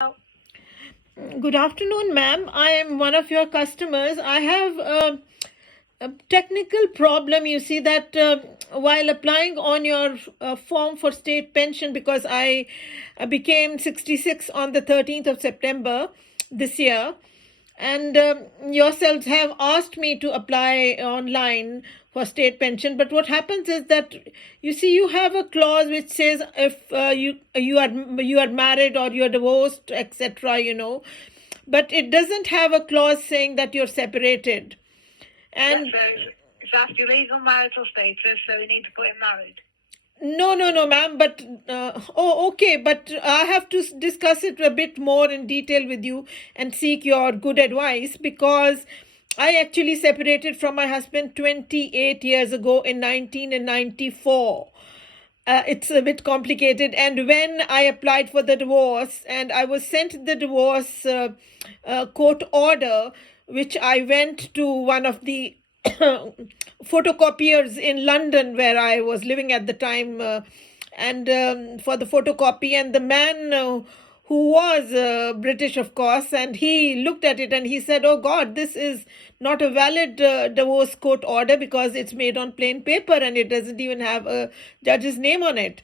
Oh, Good afternoon, ma'am. I am one of your customers. I have a technical problem. You see that while applying on your form for state pension, because I became 66 on the 13th of September this year, and yourselves have asked me to apply online for state pension. But what happens is that you see you have a clause which says if you are married or you're divorced, etc. But it doesn't have a clause saying that you're separated. that And says it's after your legal marital status, so you need to put in married. no, ma'am. But okay. But I have to discuss it a bit more in detail with you and seek your good advice, because I actually separated from my husband 28 years ago in 1994. It's a bit complicated. And when I applied for the divorce and I was sent the divorce court order, which I went to one of the photocopiers in London where I was living at the time, and for the photocopy, and the man who was British, of course, and he looked at it and he said, "Oh God, this is not a valid divorce court order because it's made on plain paper and it doesn't even have a judge's name on it."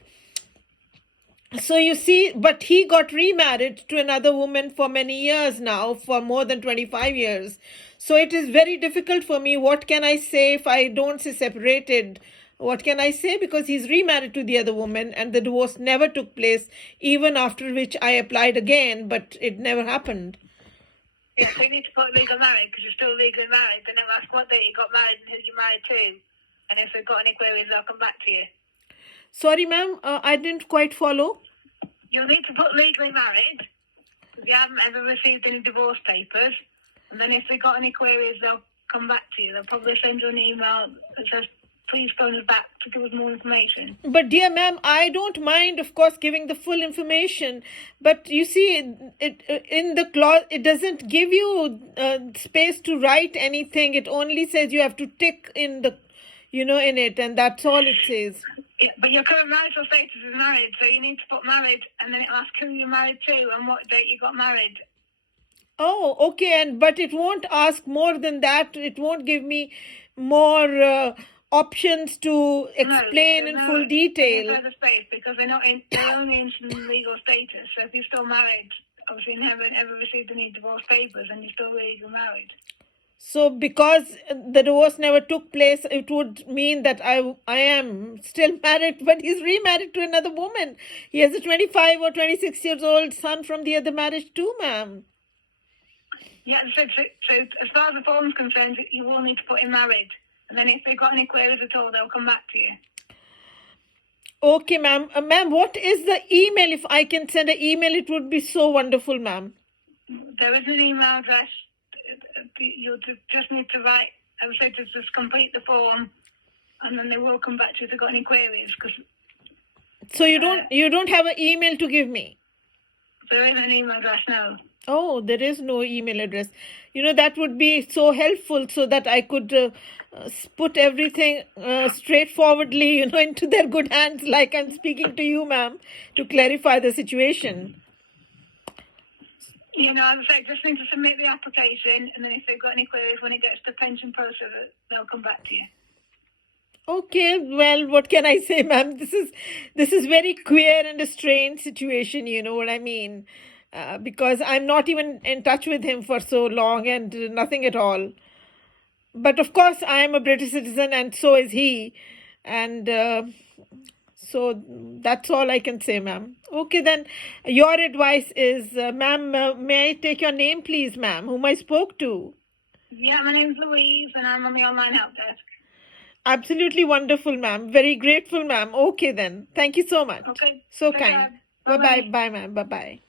So you see, but he got remarried to another woman for many years now, for more than 25 years. So it is very difficult for me. What can I say if I don't say separated? What can I say? Because he's remarried to the other woman and the divorce never took place, even after which I applied again, but it never happened. Yeah, so you need to put legal married because you're still legally married. Then they'll ask what date you got married and who you married to. And if they've got any queries, they'll come back to you. Sorry, ma'am, I didn't quite follow. You'll need to put legally married because you haven't ever received any divorce papers. And then if they've got any queries, they'll come back to you. They'll probably send you an email that says, please phone us back to give us more information. But dear ma'am, I don't mind, of course, giving the full information. But you see, it in the clause, it doesn't give you space to write anything. It only says you have to tick in the, in it, and that's all it says. Yeah, but your current marital status is married, so you need to put married, and then it'll ask who you're married to and what date you got married. Oh, okay, but it won't ask more than that. It won't give me more options to explain in full detail. No, space because they're only in legal status. So if you're still married, obviously you haven't ever received any divorce papers, and you're still legally married. So because the divorce never took place, it would mean that I am still married, but he's remarried to another woman. He has a 25 or 26 years old son from the other marriage too, ma'am. Yeah, so as far as the form's concerned, you will need to put in married. And then if they've got any queries at all, they'll come back to you. Okay, ma'am. Ma'am, what is the email? If I can send an email, it would be so wonderful, ma'am. There is an email address. You'll just need to write, I would say, just complete the form, and then they will come back to you if they've got any queries. So you don't have an email to give me? There is an email address now. Oh, there is no email address. That would be so helpful so that I could put everything straightforwardly, into their good hands, like I'm speaking to you, ma'am, to clarify the situation. As I say, just need to submit the application, and then if they've got any queries when it gets to the pension process, they'll come back to you. Okay, well, what can I say, ma'am? This is very queer and a strange situation, you know what I mean? Because I'm not even in touch with him for so long and nothing at all. But of course, I am a British citizen and so is he. And so that's all I can say, ma'am. Okay, then your advice is, ma'am, may I take your name, please, ma'am, whom I spoke to? Yeah, my name's Louise and I'm on the online help desk. Absolutely wonderful, ma'am. Very grateful, ma'am. Okay, then. Thank you so much. Okay. So kind. Bye-bye. Bye, ma'am. Bye-bye.